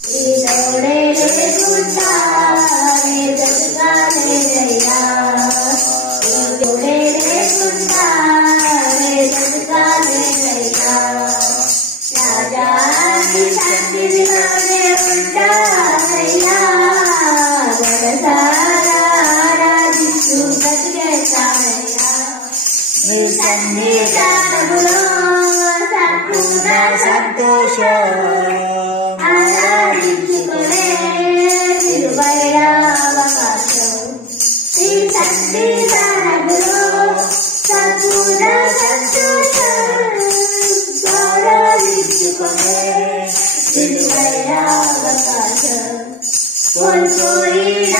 తోడే లేకుండా నే బ్రతకాలేనయ్యా, తోడే లేకుండా నే బ్రతకాలేనయ్యా. రాజాని సన్నిధిలోనే ఉంటానయ్యా, మనసారా ఆరాధిస్తూ బ్రతికేస్తానయ్యా. నీ సన్నిధానములో సంపూర్ణ సంతోషం ఆరాధించుకునే విలువైన అవకాశం. నీ సన్నిధానములో సంపూర్ణ సంతోషం ఆరాధించుకునే విలువైన అవకాశం. కోల్పోయిన